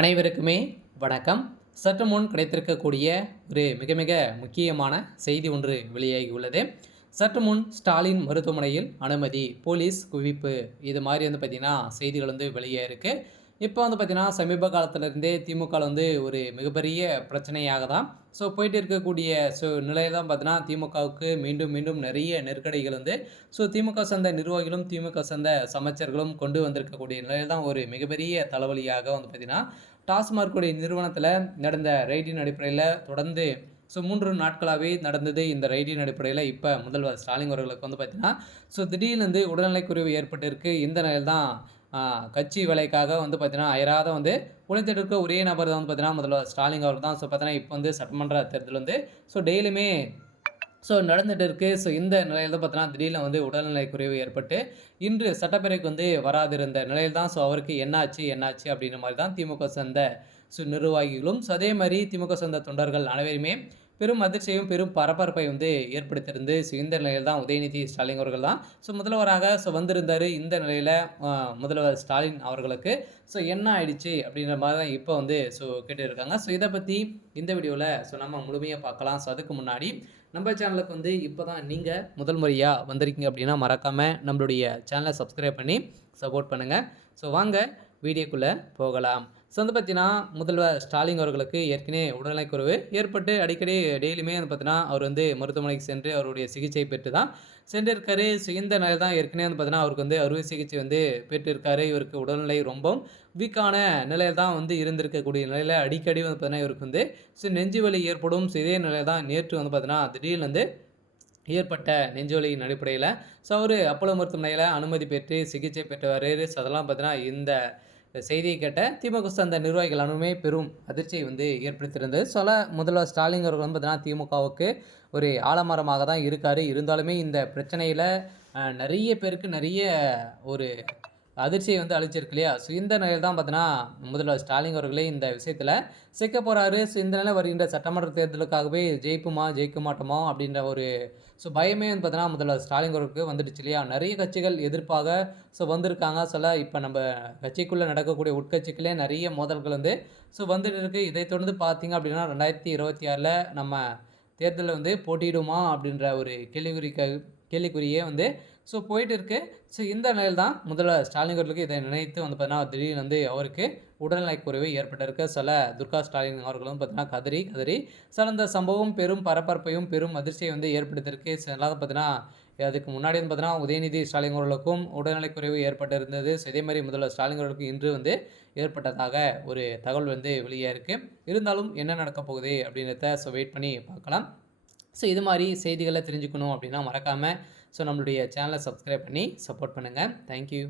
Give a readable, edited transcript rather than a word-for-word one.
அனைவருக்குமே வணக்கம். சற்று முன் கிடைத்திருக்கக்கூடிய ஒரு மிக மிக முக்கியமான செய்தி ஒன்று வெளியாகியுள்ளது. சற்று முன் ஸ்டாலின் மருத்துவமனையில் அனுமதி, போலீஸ் குவிப்பு, இது மாதிரி பார்த்தீங்கன்னா செய்திகள் வெளியாயிருக்கு. இப்போ பார்த்தீங்கன்னா சமீப காலத்திலிருந்தே திமுகவில் ஒரு மிகப்பெரிய பிரச்சனையாக தான் போயிட்டு இருக்கக்கூடிய நிலையில தான் பார்த்தீங்கன்னா திமுகவுக்கு மீண்டும் மீண்டும் நிறைய நெருக்கடிகள் திமுக சார்ந்த நிர்வாகிகளும் திமுக சார்ந்த அமைச்சர்களும் கொண்டு வந்திருக்கக்கூடிய நிலையில் தான் ஒரு மிகப்பெரிய தலைவலியாக பார்த்தீங்கன்னா டாஸ்மார்க்குடைய நிறுவனத்தில் நடந்த ரெய்டின் அடிப்படையில் தொடர்ந்து 3 நாட்களாகவே நடந்தது. இந்த ரெய்டின் அடிப்படையில் இப்போ முதல்வர் ஸ்டாலின் அவர்களுக்கு பார்த்தீங்கன்னா திடீர்னு உடல்நலைக்குறைவு ஏற்பட்டிருக்கு. இந்த நிலையில் தான் கட்சி வேலைக்காக பார்த்தீங்கன்னா அயராத உழைத்துட்டு இருக்க ஒரே நபர் தான் பார்த்தீங்கன்னா முதல்வர் ஸ்டாலின் அவர்கள் தான். பார்த்தீங்கன்னா இப்போ சட்டமன்ற தேர்தல் டெய்லியுமே நடந்துட்டு இருக்கு. இந்த நிலையில் தான் பார்த்தீங்கன்னா திடீர்னு உடல்நிலை குறைவு ஏற்பட்டு இன்று சட்டப்பேரவைக்கு வராதிருந்த நிலையில் தான் அவருக்கு என்னாச்சு அப்படின்ற மாதிரி தான் திமுக சேர்ந்த நிர்வாகிகளும் அதே மாதிரி திமுக சேர்ந்த தொண்டர்கள் அனைவருமே பெரும் அதிர்ச்சியும் பெரும் பரபரப்பை ஏற்படுத்தியிருந்து இந்த நிலையில் தான் உதயநிதி ஸ்டாலின் அவர்கள் தான் முதல்வராக வந்திருந்தார். இந்த நிலையில் முதல்வர் ஸ்டாலின் அவர்களுக்கு என்ன ஆயிடுச்சு அப்படின்ற மாதிரி தான் இப்போ கேட்டு இருக்காங்க. இதை பற்றி இந்த வீடியோவில் நம்ம முழுமையாக பார்க்கலாம். அதுக்கு முன்னாடி நம்ம சேனலுக்கு இப்போ தான் நீங்கள் முதல் முறையாக வந்திருக்கீங்க அப்படின்னா மறக்காமல் நம்மளுடைய சேனலை சப்ஸ்கிரைப் பண்ணி சப்போர்ட் பண்ணுங்கள். வாங்க வீடியோக்குள்ளே போகலாம். பார்த்தீங்கன்னா முதல்வர் ஸ்டாலின் அவர்களுக்கு ஏற்கனவே உடல்நலக்குறைவு ஏற்பட்டு அடிக்கடி டெய்லியுமே பார்த்தீங்கன்னா அவர் மருத்துவமனைக்கு சென்று அவருடைய சிகிச்சை பெற்று தான் சென்றிருக்காரு. இந்த நிலையில் தான் ஏற்கனவே பார்த்தீங்கன்னா அவருக்கு அறுவை சிகிச்சை பெற்றிருக்காரு. இவருக்கு உடல்நிலை ரொம்ப வீக்கான நிலையில் தான் இருந்திருக்கக்கூடிய நிலையில் அடிக்கடி பார்த்தீங்கன்னா இவருக்கு நெஞ்சு வலி ஏற்படும். இதே நிலையில் தான் நேற்று பார்த்தீங்கன்னா திடீர்னு ஏற்பட்ட நெஞ்சுவலியின் அடிப்படையில் அவர் அப்போலோ மருத்துவமனையில் அனுமதி பெற்று சிகிச்சை பெற்றவர். அதெல்லாம் பார்த்தீங்கன்னா இந்த செய்தியை கேட்ட திமுக சார்ந்த நிர்வாகிகள் அனுமே பெரும் அதிர்ச்சியை ஏற்படுத்தியிருந்தது. முதல்வர் ஸ்டாலின் அவர்கள் பார்த்தீங்கன்னா திமுகவுக்கு ஒரு ஆலமரமாக தான் இருக்கார். இருந்தாலுமே இந்த பிரச்சனையில் நிறைய பேருக்கு நிறைய ஒரு அதிர்ச்சியை அளிச்சிருக்கு இல்லையா. இந்த நிலையில் தான் பார்த்தீங்கன்னா முதல்வர் ஸ்டாலின் அவர்களே இந்த விஷயத்தில் சிக்க போகிறாரு. இந்த நிலை வருகின்ற சட்டமன்ற தேர்தலுக்காகவே ஜெயிப்புமா ஜெயிக்க மாட்டோமா அப்படின்ற ஒரு பயமே பார்த்தீங்கன்னா முதல்வர் ஸ்டாலின் அவர்களுக்கு வந்துடுச்சு இல்லையா. நிறைய கட்சிகள் எதிர்ப்பாக வந்திருக்காங்க. இப்போ நம்ம கட்சிக்குள்ளே நடக்கக்கூடிய உட்கட்சிகளே நிறைய மோதல்கள் வந்துட்டு இருக்குது. இதை தொடர்ந்து பார்த்தீங்க அப்படின்னா 2026 நம்ம தேர்தலில் போட்டியிடுமா அப்படின்ற ஒரு கேள்விக்குறியே போயிட்டு இருக்கு. இந்த நிலையில் தான் முதல்வர் ஸ்டாலின் அவர்களுக்கு இதை நினைத்து பார்த்தீங்கன்னா திடீர்னு அவருக்கு உடல்நலக்குறைவு ஏற்பட்டிருக்கு. துர்கா ஸ்டாலின் அவர்களும் பார்த்தீங்கன்னா கதறி அந்த சம்பவம் பெரும் பரபரப்பையும் பெரும் அதிர்ச்சியை ஏற்படுத்தியிருக்கு. எல்லாரும் பார்த்தீங்கன்னா அதுக்கு முன்னாடி பார்த்தீங்கன்னா உதயநிதி ஸ்டாலின் அவர்களுக்கும் உடல்நலக்குறைவு ஏற்பட்டிருந்தது. இதே மாதிரி முதல்வர் ஸ்டாலின் அவர்களுக்கு இன்று ஏற்பட்டதாக ஒரு தகவல் வெளியே இருக்குது. இருந்தாலும் என்ன நடக்க போகுது அப்படின்றத வெயிட் பண்ணி பார்க்கலாம். இது மாதிரி செய்திகளை தெரிஞ்சுக்கணும் அப்படின்னா மறக்காமல் நம்மளுடைய சேனலை சப்ஸ்கிரைப் பண்ணி சப்போர்ட் பண்ணுங்கள். தேங்க்யூ.